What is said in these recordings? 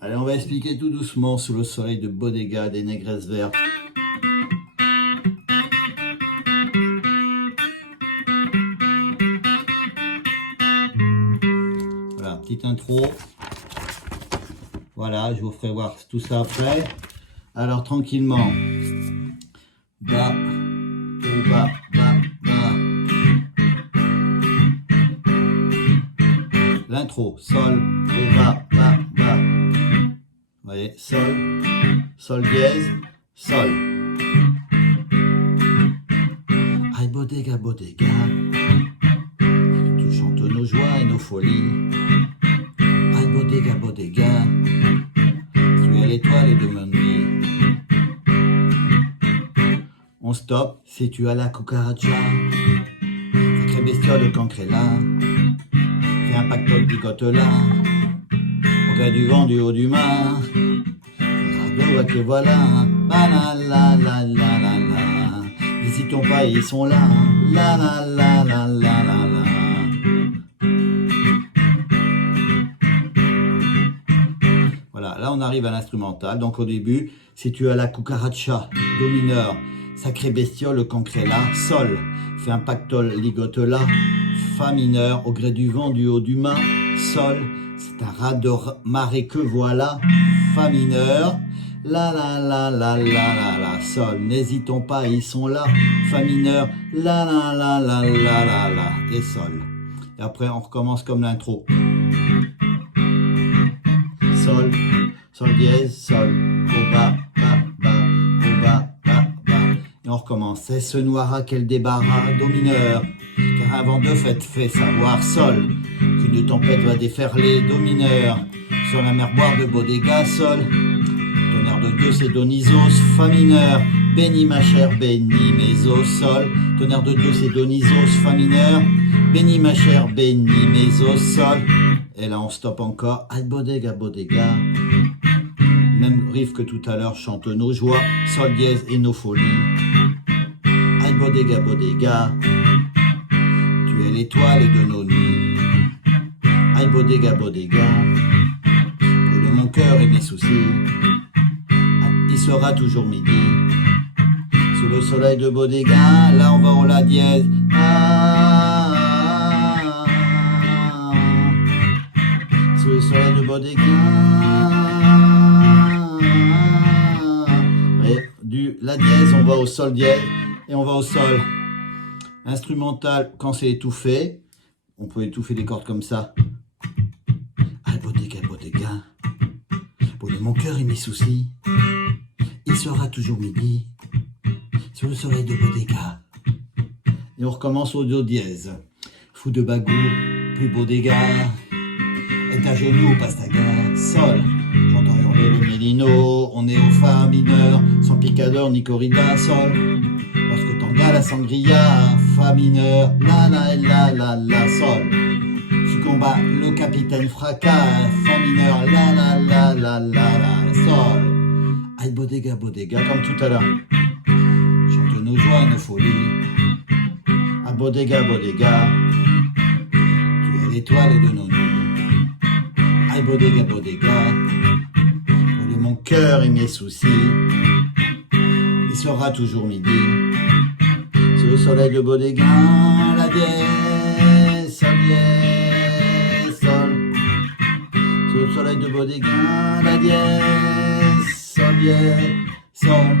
Allez, on va expliquer tout doucement sous le soleil de Bodega des négresses vertes. Voilà, petite intro. Voilà, je vous ferai voir tout ça après. Alors, tranquillement. Bas, tout bas, bas, bas. L'intro, sol, tout bas, bas, bas. Vous voyez, sol, sol dièse, sol. Aïe, bodega, bodega. Tu chantes nos joies et nos folies. Aïe, bodega, bodega. Tu es l'étoile de ma nuit. On stoppe si tu as la cucaracha. Sacré bestiole cancrela. Fais un pactole picote-là. Au gré du vent du haut du mar. Radeau que voilà. La la la la la la la. N'hésitons pas, ils sont là. La la la la la la la. Voilà, là on arrive à l'instrumental. Donc au début, si tu as la cucaracha, do mineur, sacré bestiole cancrela, sol, fais un pactole ligote-là, fa mineur, au gré du vent du haut du mât, sol, c'est un raz de marée que voilà, fa mineur, la la la la la la la, sol, n'hésitons pas, ils sont là, fa mineur, la la la la la la la, et sol. Et après on recommence comme l'intro. Sol, sol dièse, sol, au bas, bas, bas, au bas, bas, bas. Et on recommence. C'est ce noir quel débarras, do mineur. Car un vent de fête fait savoir, sol. Qu'une tempête va déferler, do mineur. Sur la mer boire de Bodega, sol. Tonnerre de Dieu, c'est Donisos, fa mineur. Bénis ma chère, bénis mes os, sol. Tonnerre de Dieu, c'est Donisos, fa mineur. Bénis ma chère, bénis mes os, sol. Et là on stoppe encore. Aïe, bodega, bodega. Même riff que tout à l'heure, chante nos joies, sol dièse et nos folies. Aïe, bodega, bodega. Tu es l'étoile de nos nuits. Aïe, bodega, bodega. Brûle mon cœur et mes soucis. Il sera toujours midi. Sous le soleil de Bodega, là on va en la dièse. Sous le soleil de Bodega. Et du la dièse, on va au sol dièse et on va au sol. Instrumental, quand c'est étouffé, on peut étouffer des cordes comme ça. Ah, Bodega, bodega. Pour mon cœur et mes soucis, il sera toujours midi. Sur le soleil de Bodega. Et on recommence au do dièse. Fou de bagou, plus Bodega. Est à genoux, pastaga, sol. J'entends hurler le mélino. On est au fa mineur, sans picador ni corrida, sol. Lorsque tanga la sangria, fa mineur, la la la la la, sol. Succomba le capitaine fracas, fa mineur, la la la la la la, sol. Aïe, bodega, bodega, comme tout à l'heure. Chante nos joies et nos folies. À bodega, bodega. Tu es l'étoile de nos nuits. Aïe, bodega, bodega. Brûle mon cœur et mes soucis. Il sera toujours midi. Sous le soleil de Bodega, la dièse, sol, dièse, sol. Sous le soleil de Bodega, la dièse, sol, dièse, sol.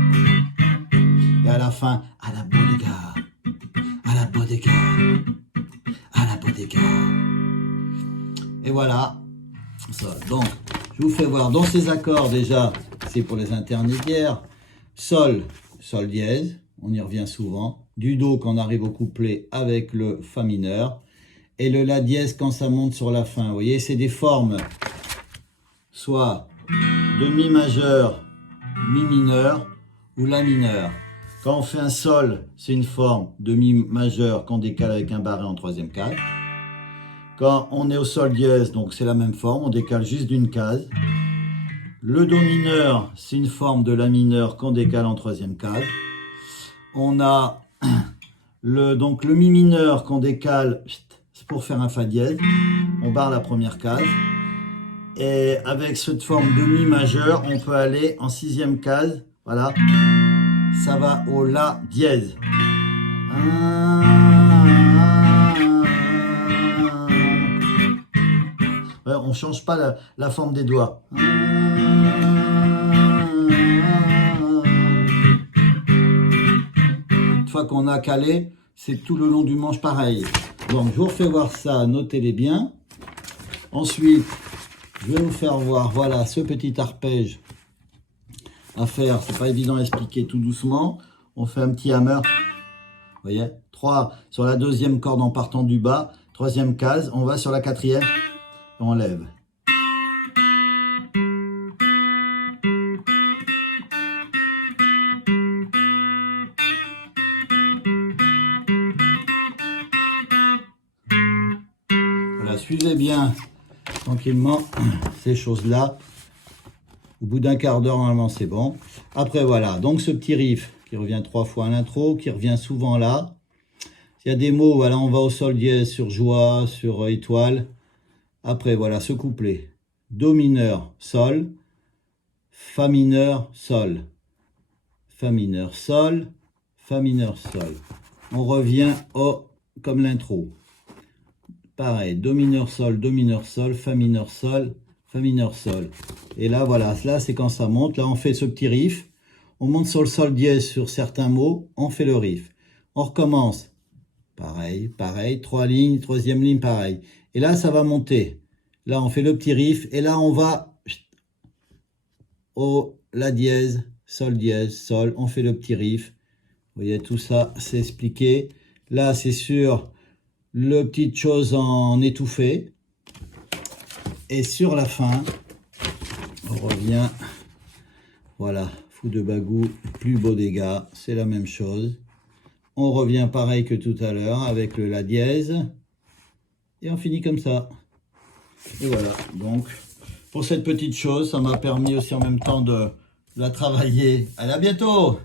Et à la fin, à la Bodega, à la Bodega, à la Bodega. Et voilà. Sol. Donc, je vous fais voir dans ces accords déjà, c'est pour les intermédiaires. Sol, sol dièse, on y revient souvent. Du do quand on arrive au couplet avec le fa mineur. Et le la dièse quand ça monte sur la fin. Vous voyez, c'est des formes, soit de mi majeur, mi mineur ou la mineur. Quand on fait un sol, c'est une forme de mi majeur qu'on décale avec un barré en troisième case. Quand on est au sol dièse, donc c'est la même forme, on décale juste d'une case. Le do mineur, c'est une forme de la mineur qu'on décale en troisième case. On a donc le mi mineur qu'on décale, c'est pour faire un fa dièse. On barre la première case. Et avec cette forme de mi majeur, on peut aller en sixième case. Voilà. Ça va au La dièse. Ouais, on ne change pas la forme des doigts. Une fois qu'on a calé, c'est tout le long du manche pareil. Donc, je vous refais voir ça, notez-les bien. Ensuite, je vais vous faire voir, voilà, ce petit arpège à faire. C'est pas évident à expliquer tout doucement. On fait un petit hammer. Vous voyez, 3 sur la deuxième corde en partant du bas. Troisième case, on va sur la quatrième. Et on lève. Voilà, suivez bien tranquillement ces choses-là. Au bout d'un quart d'heure, normalement, c'est bon. Après, voilà. Donc, ce petit riff qui revient 3 fois à l'intro, qui revient souvent là. Il y a des mots, voilà, on va au sol dièse, sur joie, sur étoile. Après, voilà, ce couplet. Do mineur, sol. Fa mineur, sol. Fa mineur, sol. Fa mineur, sol. On revient au, comme l'intro. Pareil, do mineur, sol, fa mineur, sol, fa mineur, sol. Et là, voilà, là, c'est quand ça monte. Là, on fait ce petit riff. On monte sur le sol dièse sur certains mots. On fait le riff. On recommence. Pareil, pareil. 3 lignes, troisième ligne, pareil. Et là, ça va monter. Là, on fait le petit riff. Et là, on va au La dièse, sol. On fait le petit riff. Vous voyez, tout ça, c'est expliqué. Là, c'est sur le petite chose en étouffé. Et sur la fin, on revient. Voilà, fou de bagou, plus beau dégâts, c'est la même chose. On revient pareil que tout à l'heure avec le La dièse. Et on finit comme ça. Et voilà, donc pour cette petite chose, ça m'a permis aussi en même temps de la travailler. Allez, à bientôt!